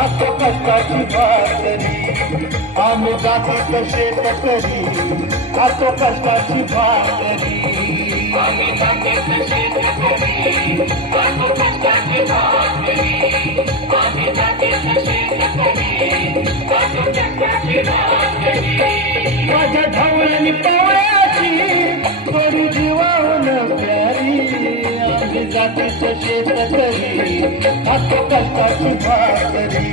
खातो कष्टाची भाकरी आम्ही जातीत शेतकरी खातो कष्टाची भाकरी आम्ही जातीत शेतकरी खातो कष्टाची भाकरी आम्ही जातीत शेतकरी खातो कष्टाची भाकरी माझ्या ढवळ्यानी पावळ्याची थोडी जीवाहून प्यारी आम्ही जातीत शेतकरी खातो कष्टाची भाकरी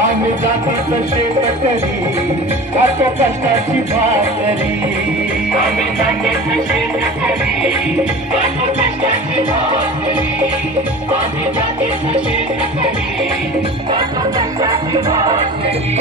आम्ही जातीत शेतकरी खातो कष्टाची भाकरी आम्ही जातीत शेतकरी खातो कष्टाची भाकरी आम्ही जातीत शेतकरी खातो कष्टाची भाकरी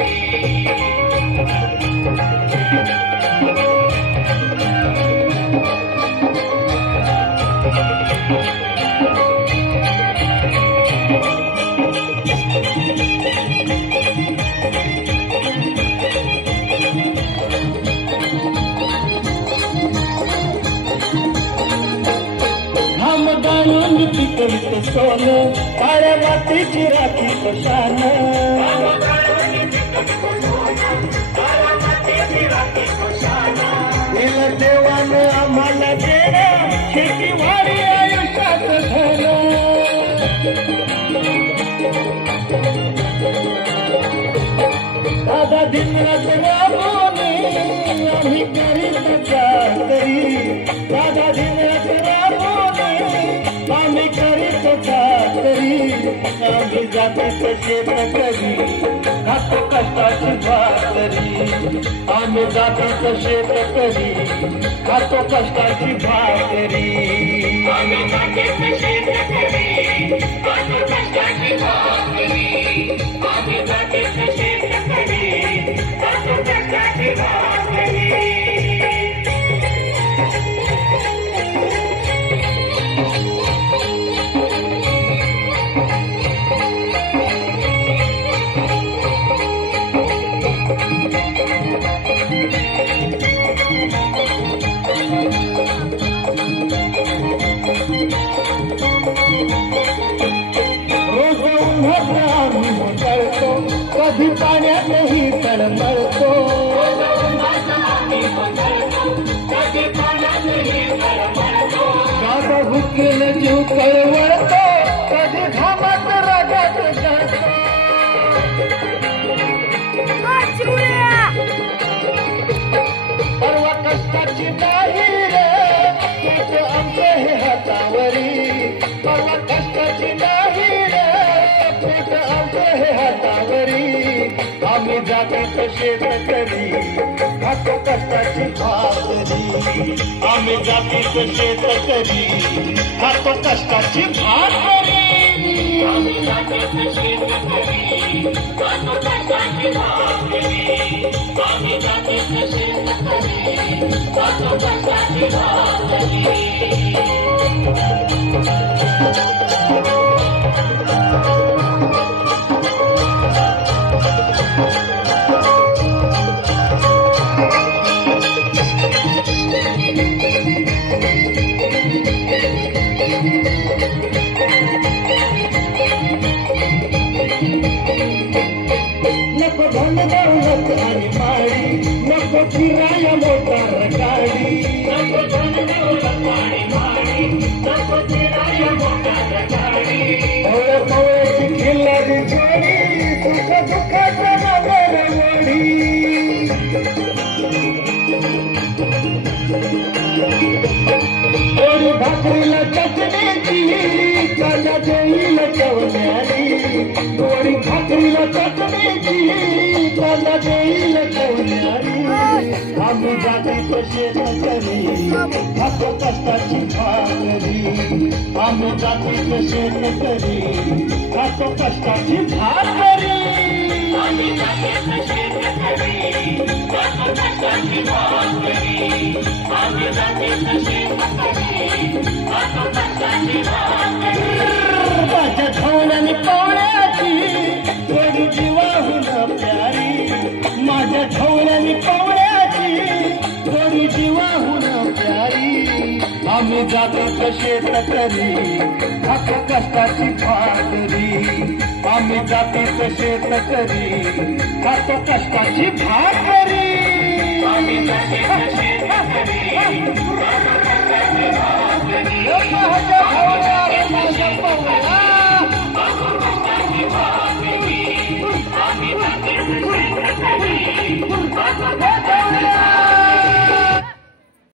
पिकवित सोनं काळ्या मातीची राखी कशान दिलं देवानं आम्हाला देणं शेती वारी आयुष्यात धन दादा दिनरात राबून आम्ही करीत चाकरी दादा दिनरात राबून आम्ही करीत चाकरी आम्ही जातीत शेतकरी खातो कष्टाची भाकरी आम्ही जातीत शेतकरी खातो कष्टाची भाकरी आम्ही जातीत शेतकरी खातो कष्टाची भाकरी आम्ही जातीत शेतकरी खातो कष्टाची भाकरी कधी पाण्यातही तळमळतो गाडा भुकेल जीव कळवळतो कधी घामात रागात जातो परवा कष्टाची नाही रे पोट आमचे हे हातावरी परवा कष्टाची नाही रे पोट आमचे हे हातावरी आम्ही जातीत शेतकरी खातो कष्टाची भाकरी आम्ही जातीत शेतकरी खातो कष्टाची भाकरी आम्ही जातीत शेतकरी खातो कष्टाची भाकरी आम्ही जातीत शेतकरी खातो कष्टाची भाकरी नको धन दौलत आणि माडी नको फिराया मोटार गाडी नको धन दौलत आणि माडी नको फिराया मोटार गाडी ओळे मोळ्याची खिल्लारी जोडी सुख दुःखाचा नगर वडी ओळी भाकरीला चटणीची कांदा देईल चवण्यारी ओळी भाकरीला चटणीची कांदा देईल चवण्यारी आम्ही जातीत शेतकरी खातो कष्टाची भाकरी आम्ही जातीत शेतकरी खातो कष्टाची भाकरी आम्ही जातीत शेतकरी खातो कष्टाची भाकरी आम्ही जातीत शेतकरी खातो कष्टाची भाकरी माझ्या ढवळ्यानी पावळ्याची थोडी जीवाहून प्यारी माझ्या ढवळ्यानी पावळ्याची थोडी जीवाहून प्यारी आम्ही जातीत शेतकरी खातो कष्टाची भाकरी आम्ही जातीच शेतकरी खातो कष्टाची भाकरी आम्ही जातीच शेतकरी आम्ही